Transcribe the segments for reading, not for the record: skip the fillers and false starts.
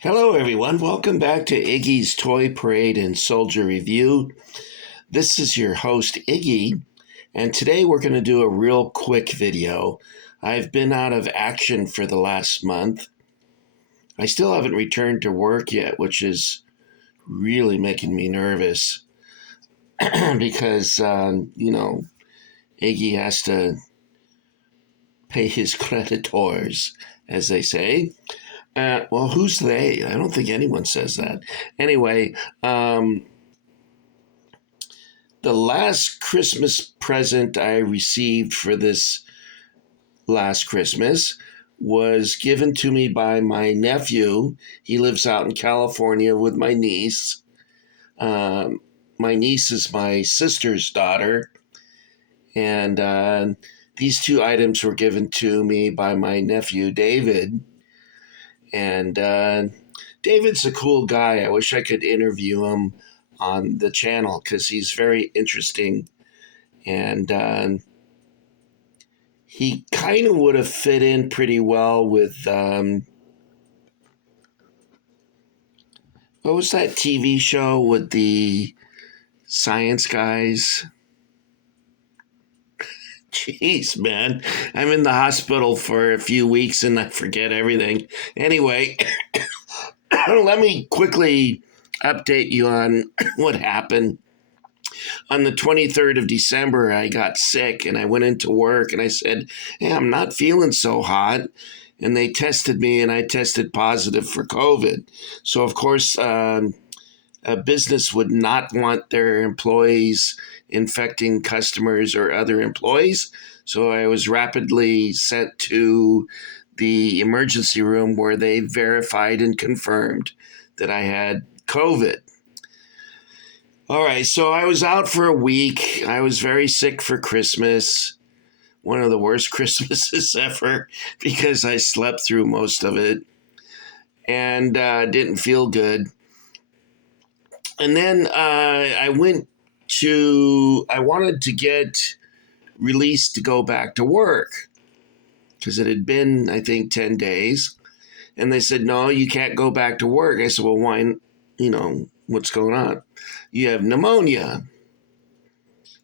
Hello, everyone. Welcome back to Iggy's Toy Parade and Soldier Review. This is your host, Iggy, and today we're going to do a real quick video. I've been out of action for the last month. I still haven't returned to work yet, which is really making me nervous because, Iggy has to pay his creditors, as they say. Well, who's they? I don't think anyone says that. Anyway, the last Christmas present I received for this last Christmas was given to me by my nephew. He lives out in California with my niece. My niece is my sister's daughter, and these two items were given to me by my nephew, David. And David's a cool guy. I wish I could interview him on the channel because he's very interesting. And he kind of would have fit in pretty well with, what was that TV show with the science guys? Jeez, man. I'm in the hospital for a few weeks and I forget everything. Anyway, let me quickly update you on what happened. On the 23rd of December, I got sick and I went into work and I said, "Hey, I'm not feeling so hot." And they tested me and I tested positive for COVID. So, of course, a business would not want their employees infecting customers or other employees. So I was rapidly sent to the emergency room where they verified and confirmed that I had COVID. All right, so I was out for a week. I was very sick for Christmas. One of the worst Christmases ever because I slept through most of it and didn't feel good. And then I wanted to get released to go back to work because it had been, I think, 10 days. And they said, "No, you can't go back to work." I said, "Well, why? What's going on?" "You have pneumonia."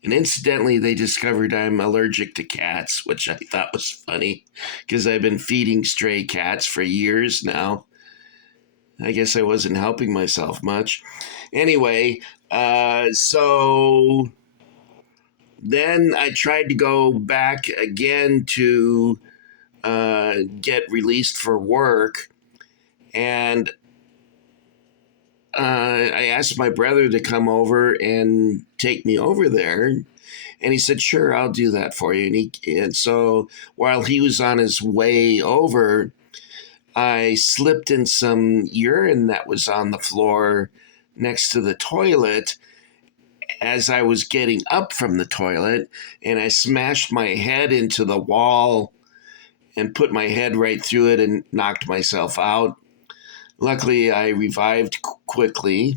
And incidentally, they discovered I'm allergic to cats, which I thought was funny because I've been feeding stray cats for years now. I guess I wasn't helping myself much. Anyway, so then I tried to go back again to get released for work. And I asked my brother to come over and take me over there. And he said, "Sure, I'll do that for you." And so while he was on his way over, I slipped in some urine that was on the floor next to the toilet as I was getting up from the toilet, and I smashed my head into the wall and put my head right through it and knocked myself out. Luckily, I revived quickly,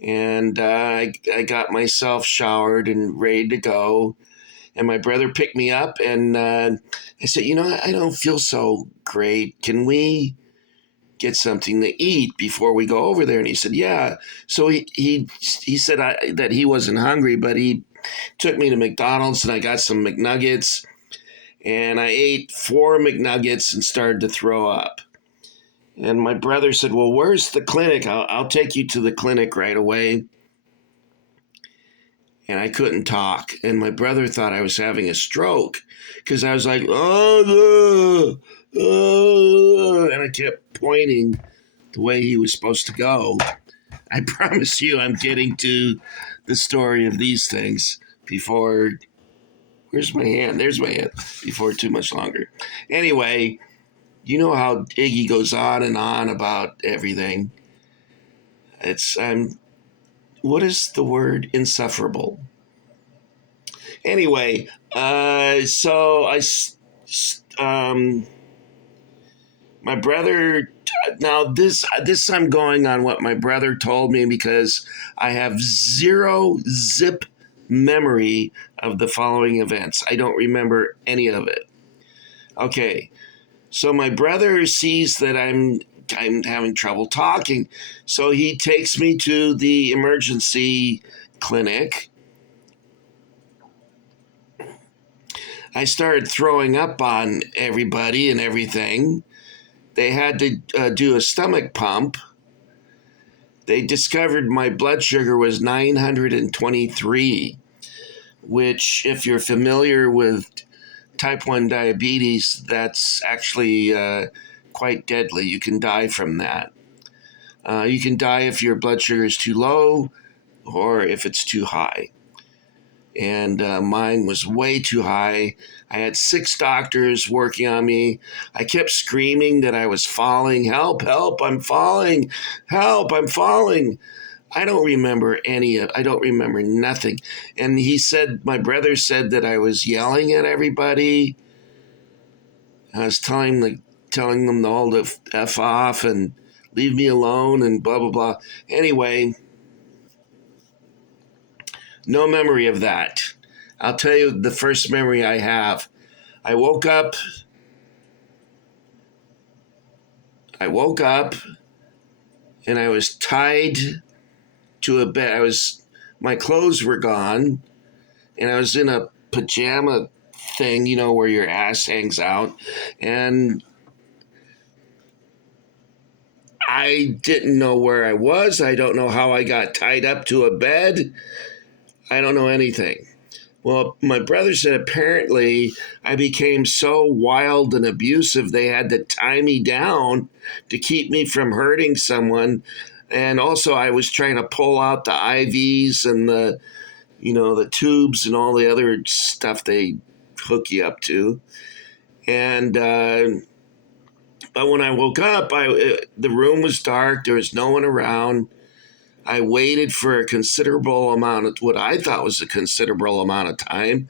and I got myself showered and ready to go. And my brother picked me up, and I said, "I don't feel so great. Can we get something to eat before we go over there?" And he said, "Yeah." So he said that he wasn't hungry, but he took me to McDonald's, and I got some McNuggets, and I ate 4 McNuggets and started to throw up. And my brother said, "Well, where's the clinic? I'll take you to the clinic right away." And I couldn't talk. And my brother thought I was having a stroke because I was like, and I kept pointing the way he was supposed to go. I promise you I'm getting to the story of these things before, where's my hand? There's my hand, before too much longer. Anyway, you know how Iggy goes on and on about everything. What is the word? Insufferable. Anyway, my brother, now this I'm going on what my brother told me because I have zero zip memory of the following events. I don't remember any of it. Okay, so my brother sees that I'm I'm having trouble talking. So he takes me to the emergency clinic. I started throwing up on everybody and everything. They had to do a stomach pump. They discovered my blood sugar was 923, which, if you're familiar with type 1 diabetes, that's actually quite deadly. You can die from that. You can die if your blood sugar is too low or if it's too high. And mine was way too high. I had 6 doctors working on me. I kept screaming that I was falling. Help, help, I'm falling. Help, I'm falling. I don't remember I don't remember nothing. And my brother said that I was yelling at everybody. I was telling them all to F off and leave me alone and blah, blah, blah. Anyway, no memory of that. I'll tell you the first memory I have. I woke up and I was tied to a bed. My clothes were gone and I was in a pajama thing, where your ass hangs out. And I didn't know where I was. I don't know how I got tied up to a bed. I don't know anything. Well, my brother said apparently I became so wild and abusive they had to tie me down to keep me from hurting someone. And also I was trying to pull out the IVs and the tubes and all the other stuff they hook you up to. And but when I woke up, the room was dark. There was no one around. I waited for a considerable amount of what I thought was a considerable amount of time,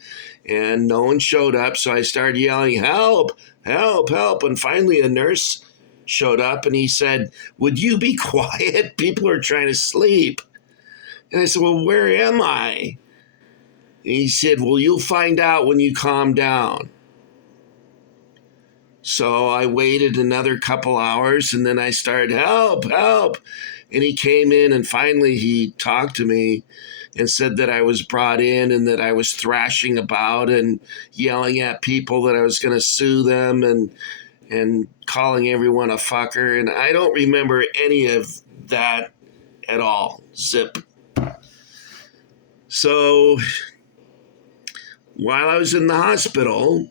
and no one showed up. So I started yelling, help, help, help. And finally a nurse showed up and he said, would you be quiet? People are trying to sleep. And I said, well, where am I? And he said, well, you'll find out when you calm down. So I waited another couple hours and then I started, help, help. And he came in and finally he talked to me and said that I was brought in and that I was thrashing about and yelling at people that I was going to sue them and calling everyone a fucker. And I don't remember any of that at all. Zip. So while I was in the hospital,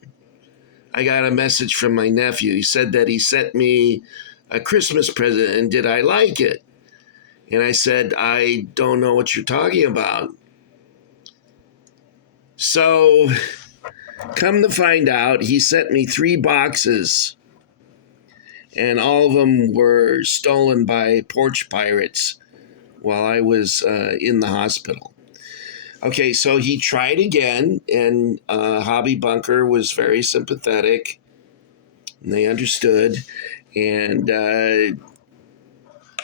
I got a message from my nephew. He said that he sent me a Christmas present and did I like it? And I said, I don't know what you're talking about. So come to find out, he sent me 3 boxes and all of them were stolen by porch pirates while I was in the hospital. Okay, so he tried again, and Hobby Bunker was very sympathetic, and they understood, and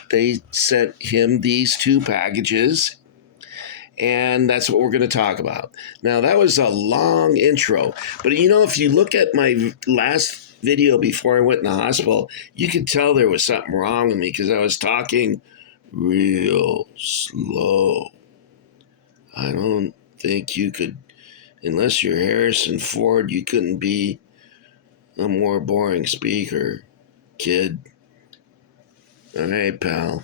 they sent him these 2 packages, and that's what we're going to talk about. Now, that was a long intro, but if you look at my last video before I went in the hospital, you could tell there was something wrong with me because I was talking real slow. I don't think you could, unless you're Harrison Ford, you couldn't be a more boring speaker, kid. All right, pal.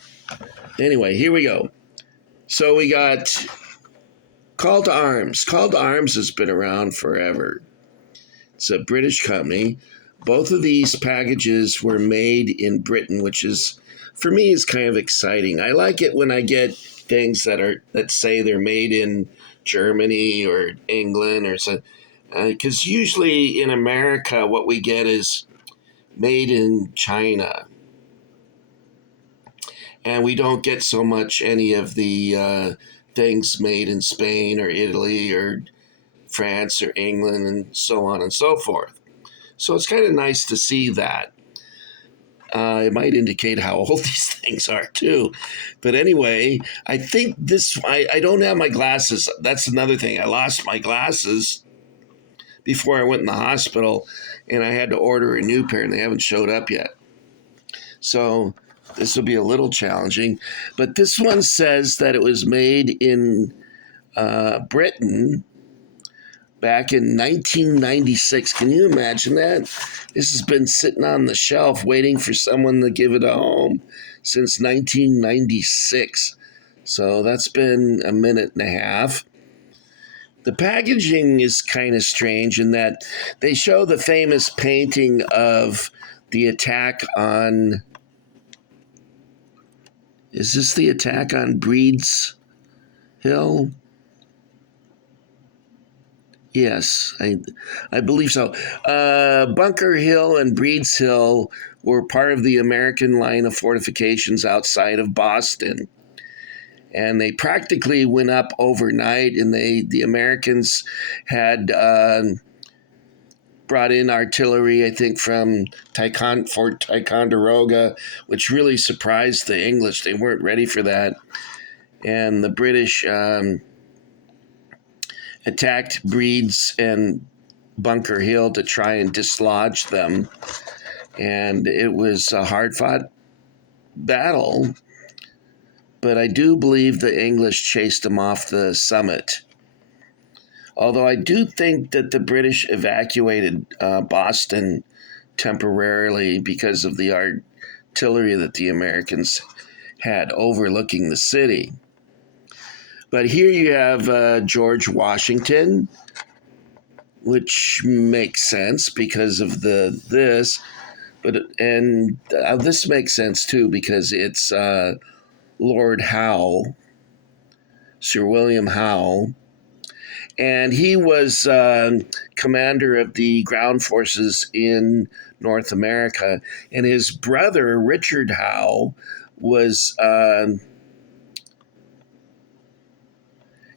Anyway, here we go. So we got Call to Arms. Call to Arms has been around forever. It's a British company. Both of these packages were made in Britain, which is, for me, is kind of exciting. I like it when I get things that say they're made in Germany or England or something. Because usually in America, what we get is made in China. And we don't get so much any of the things made in Spain or Italy or France or England and so on and so forth. So it's kind of nice to see that. It might indicate how old these things are too. But anyway, I think I don't have my glasses. That's another thing. I lost my glasses before I went in the hospital and I had to order a new pair and they haven't showed up yet. So This will be a little challenging, but this one says that it was made in Britain back in 1996. Can you imagine that? This has been sitting on the shelf waiting for someone to give it a home since 1996. So that's been a minute and a half. The packaging is kind of strange in that they show the famous painting of the attack on. Is this the attack on Breed's Hill? Yes, I believe so. Bunker Hill and Breed's Hill were part of the American line of fortifications outside of Boston. And they practically went up overnight, and the Americans had brought in artillery, I think, from Fort Ticonderoga, which really surprised the English. They weren't ready for that. And the British attacked Breed's and Bunker Hill to try and dislodge them. And it was a hard-fought battle, but I do believe the English chased them off the summit. Although I do think that the British evacuated Boston temporarily because of the artillery that the Americans had overlooking the city. But here you have George Washington, which makes sense because of this. And this makes sense too because it's Lord Howe, Sir William Howe, and he was commander of the ground forces in North America, and his brother Richard Howe was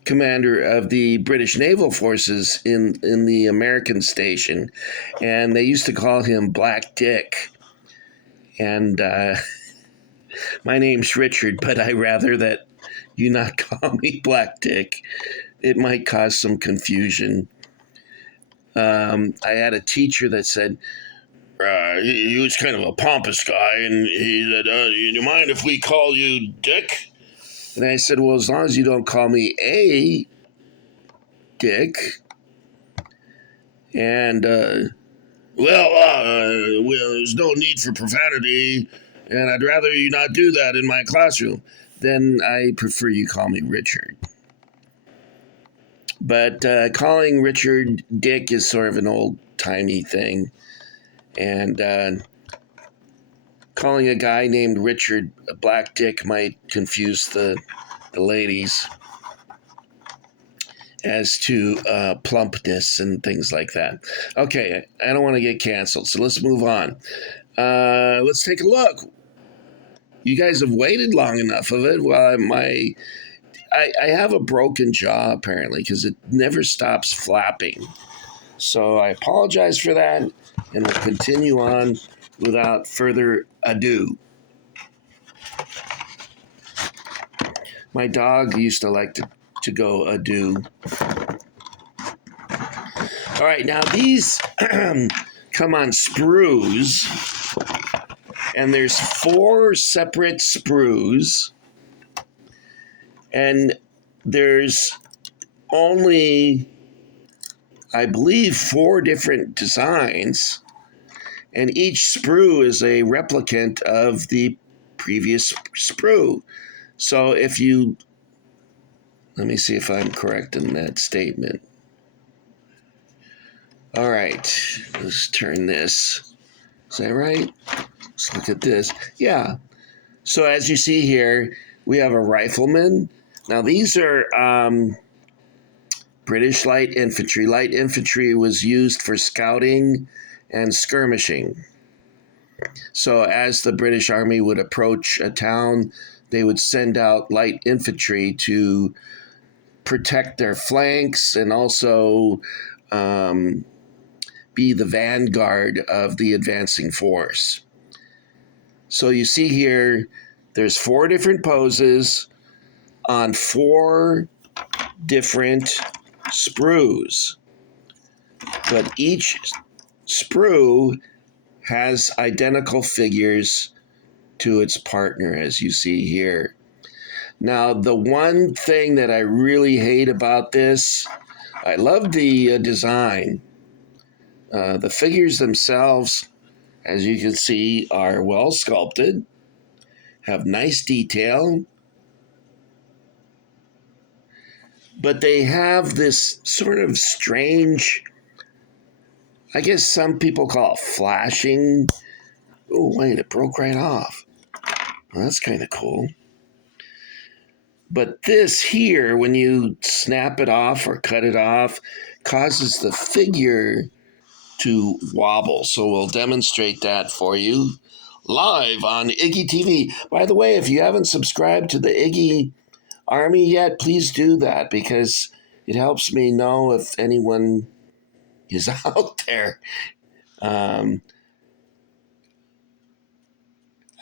commander of the British naval forces in the American station, and they used to call him Black Dick. And my name's Richard, but I rather that you not call me Black Dick. It might cause some confusion. I had a teacher that said, he was kind of a pompous guy, and he said, you mind if we call you Dick? And I said, well, as long as you don't call me a Dick. And, there's no need for profanity, and I'd rather you not do that in my classroom. Then I prefer you call me Richard. But calling Richard Dick is sort of an old-timey thing. And calling a guy named Richard a Black Dick might confuse the ladies as to plumpness and things like that. Okay, I don't want to get canceled, so let's move on. Let's take a look. You guys have waited long enough of it. Well, I have a broken jaw, apparently, because it never stops flapping. So I apologize for that, and we'll continue on without further ado. My dog used to like to go ado. All right, now these come on sprues, and there's 4 separate sprues, and there's only, I believe, 4 different designs, and each sprue is a replicant of the previous sprue. So if you, let me see if I'm correct in that statement. All right, let's turn this. Is that right? Let's look at this. Yeah. So as you see here, we have a rifleman. Now these are British light infantry. Light infantry was used for scouting and skirmishing. So as the British Army would approach a town, they would send out light infantry to protect their flanks and also be the vanguard of the advancing force. So you see here, there's 4 different poses on 4 different sprues. But each sprue has identical figures to its partner, as you see here. Now, the one thing that I really hate about this, I love the design. The figures themselves, as you can see, are well sculpted, have nice detail, but they have this sort of strange, I guess some people call it flashing. Oh, wait, it broke right off. Well, that's kind of cool. But this here, when you snap it off or cut it off, causes the figure to wobble. So we'll demonstrate that for you live on Iggy TV. By the way, if you haven't subscribed to the Iggy Army yet, please do that because it helps me know if anyone is out there.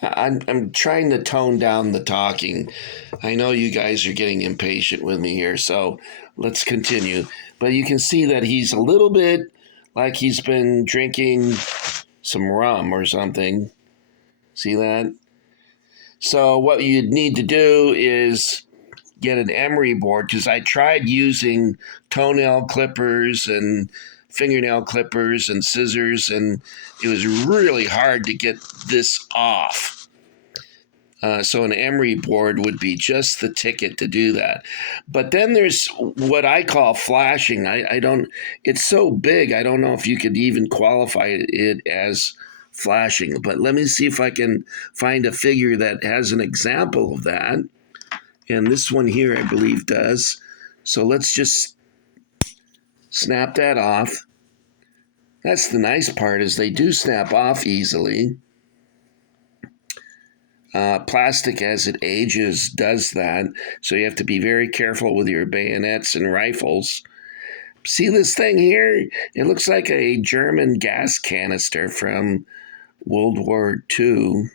I'm trying to tone down the talking. I know you guys are getting impatient with me here, so let's continue. But you can see that he's a little bit like he's been drinking some rum or something. See that? So what you'd need to do is get an emery board, because I tried using toenail clippers and fingernail clippers and scissors, and it was really hard to get this off. So an emery board would be just the ticket to do that. But then there's what I call flashing. I don't, it's so big, I don't know if you could even qualify it as flashing. But let me see if I can find a figure that has an example of that. And this one here, I believe, does. So let's just snap that off. That's the nice part, is they do snap off easily. Plastic, as it ages, does that. So you have to be very careful with your bayonets and rifles. See this thing here? It looks like a German gas canister from World War II.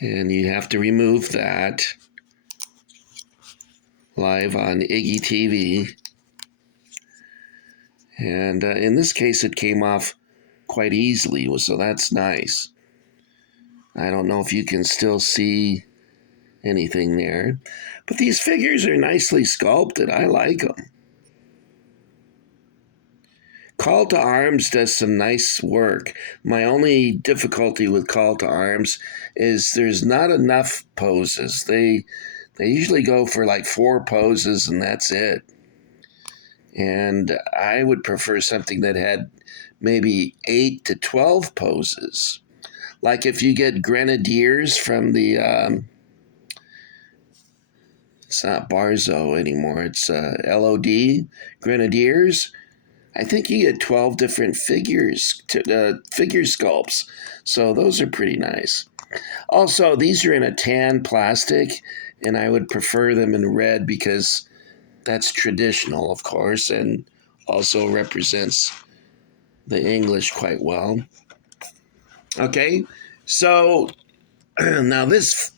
And you have to remove that live on Iggy TV. And in this case, it came off quite easily, so that's nice. I don't know if you can still see anything there. But these figures are nicely sculpted. I like them. Call to Arms does some nice work. My only difficulty with Call to Arms is there's not enough poses. They usually go for like 4 poses and that's it. And I would prefer something that had maybe 8 to 12 poses. Like if you get Grenadiers from the, it's not Barzo anymore, it's LOD, Grenadiers. I think you get 12 different figure sculpts. So those are pretty nice. Also, these are in a tan plastic, and I would prefer them in red because that's traditional, of course, and also represents the English quite well. Okay, so now this,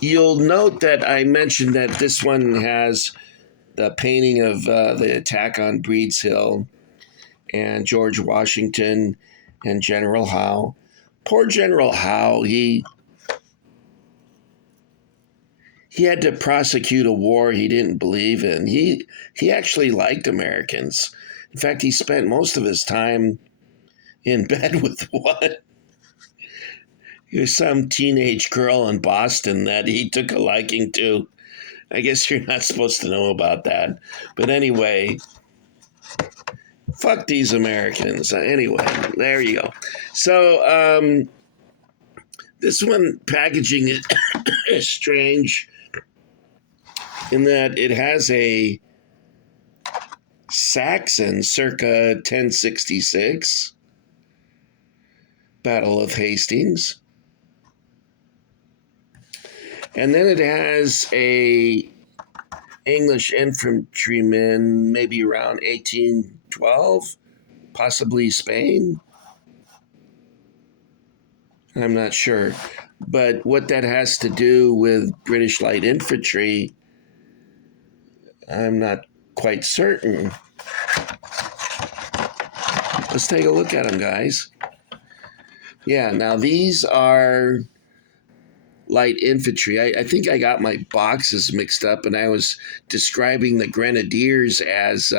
you'll note that I mentioned that this one has the painting of the attack on Breeds Hill and George Washington and General Howe. Poor General Howe, he had to prosecute a war he didn't believe in. He actually liked Americans. In fact, he spent most of his time in bed with one. There's some teenage girl in Boston that he took a liking to. I guess you're not supposed to know about that. But anyway, fuck these Americans. Anyway, there you go. So this one packaging is strange in that it has a Saxon circa 1066, Battle of Hastings. And then it has a English infantryman, maybe around 1812, possibly Spain. I'm not sure. But what that has to do with British light infantry, I'm not quite certain. Let's take a look at them, guys. Yeah, now these are light infantry. I think I got my boxes mixed up, and I was describing the grenadiers as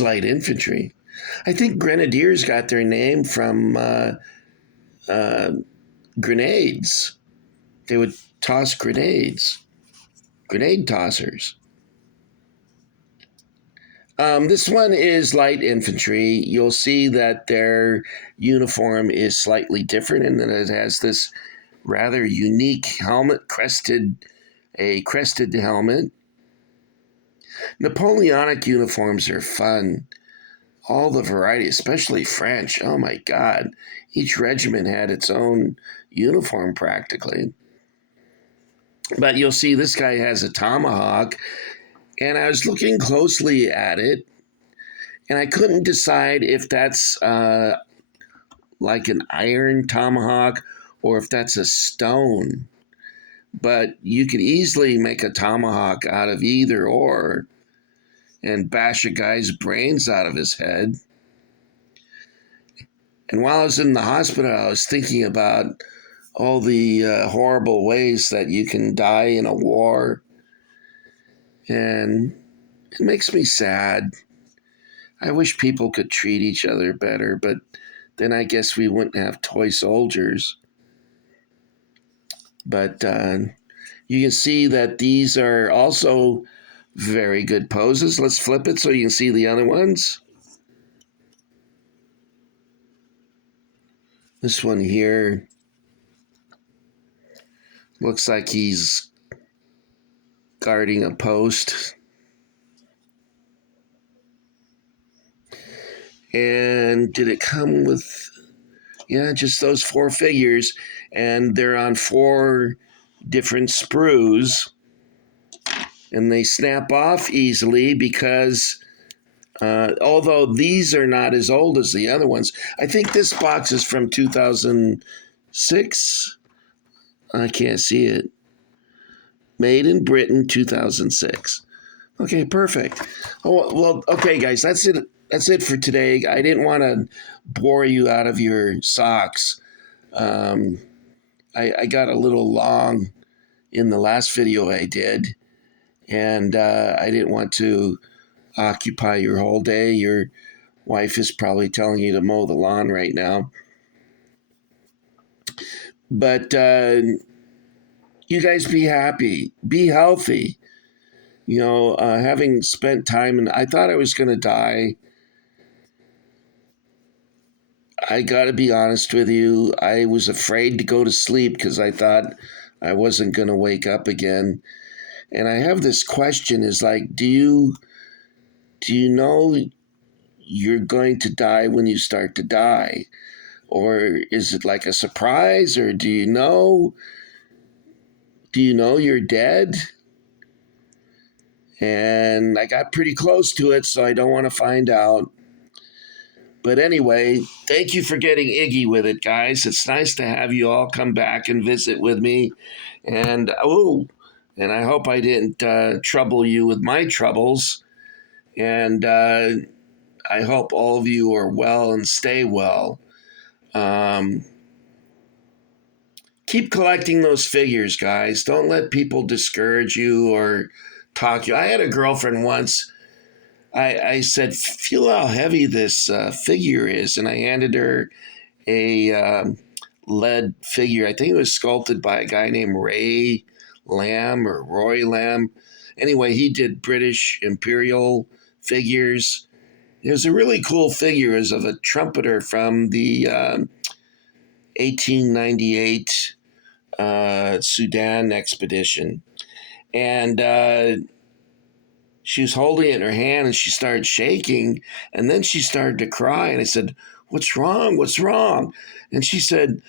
light infantry. I think grenadiers got their name from uh, grenades. They would toss grenades, grenade tossers. This one is light infantry. You'll see that their uniform is slightly different and that it has this rather unique helmet, a crested helmet. Napoleonic uniforms are fun. All the variety, especially French. Oh my God. Each regiment had its own uniform practically. But you'll see this guy has a tomahawk, and I was looking closely at it, and I couldn't decide if that's like an iron tomahawk or if that's a stone. But you could easily make a tomahawk out of either or and bash a guy's brains out of his head. And while I was in the hospital, I was thinking about all the horrible ways that you can die in a war. And it makes me sad. I wish people could treat each other better, but then I guess we wouldn't have toy soldiers. But you can see that these are also very good poses. Let's flip it so you can see the other ones. This one here looks like he's guarding a post. And did it come with, yeah, just those four figures, and they're on four different sprues, and they snap off easily because although these are not as old as the other ones, I think this box is from 2006. I can't see it. Made in Britain, 2006. Okay, perfect. Oh, well, okay, guys, that's it. That's it for today. I didn't want to bore you out of your socks. I got a little long in the last video I did, and I didn't want to occupy your whole day. Your wife is probably telling you to mow the lawn right now. But you guys be happy, be healthy. You know, having spent time, and I thought I was going to die. I got to be honest with you. I was afraid to go to sleep because I thought I wasn't going to wake up again. And I have this question is like, do you know you're going to die when you start to die? Or is it like a surprise? Or do you know you're dead? And I got pretty close to it, so I don't want to find out. But anyway, thank you for getting Iggy with it, guys. It's nice to have you all come back and visit with me. And and I hope I didn't trouble you with my troubles. And I hope all of you are well and stay well. Keep collecting those figures, guys. Don't let people discourage you or talk you. I had a girlfriend once. I said, feel how heavy this figure is. And I handed her a lead figure. I think it was sculpted by a guy named Ray Lamb or Roy Lamb. Anyway, he did British Imperial figures. It was a really cool figure. It was of a trumpeter from the 1898 Sudan expedition. And she was holding it in her hand and she started shaking. And then she started to cry. And I said, what's wrong? What's wrong? And she said,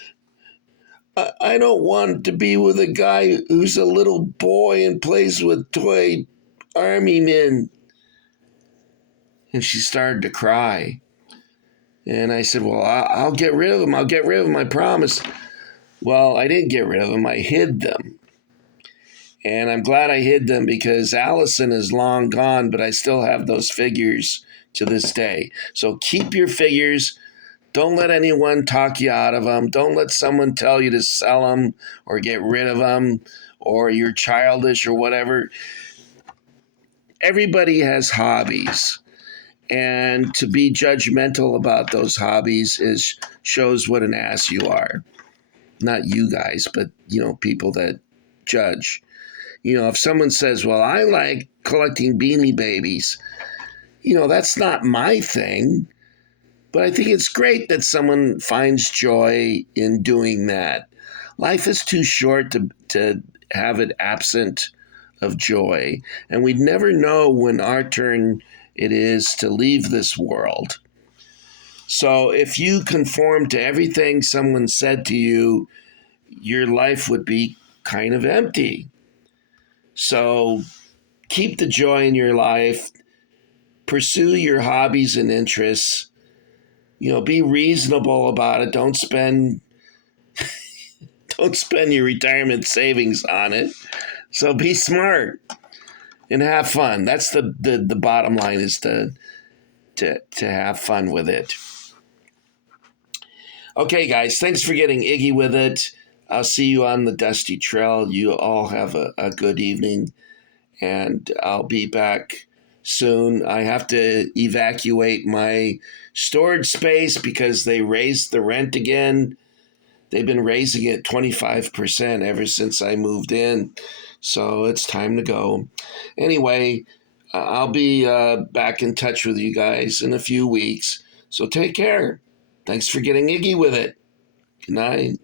I don't want to be with a guy who's a little boy and plays with toy army men. And she started to cry. And I said, well, I'll get rid of them. I'll get rid of them, I promise. Well, I didn't get rid of them. I hid them. And I'm glad I hid them because Allison is long gone, but I still have those figures to this day. So keep your figures. Don't let anyone talk you out of them. Don't let someone tell you to sell them or get rid of them or you're childish or whatever. Everybody has hobbies. And to be judgmental about those hobbies is shows what an ass you are. Not you guys, but people that judge. If someone says, "Well, I like collecting Beanie Babies," that's not my thing. But I think it's great that someone finds joy in doing that. Life is too short to have it absent of joy, and we'd never know when our turn it is to leave this world. So if you conform to everything someone said to you, your life would be kind of empty. So keep the joy in your life, pursue your hobbies and interests. Be reasonable about it. Don't spend your retirement savings on it. So be smart and have fun. That's the bottom line is to have fun with it. Okay, guys, thanks for getting Iggy with it. I'll see you on the dusty trail. You all have a good evening, and I'll be back soon. I have to evacuate my storage space because they raised the rent again. They've been raising it 25% ever since I moved in. So it's time to go. Anyway, I'll be back in touch with you guys in a few weeks. So take care. Thanks for getting Iggy with it. Good night.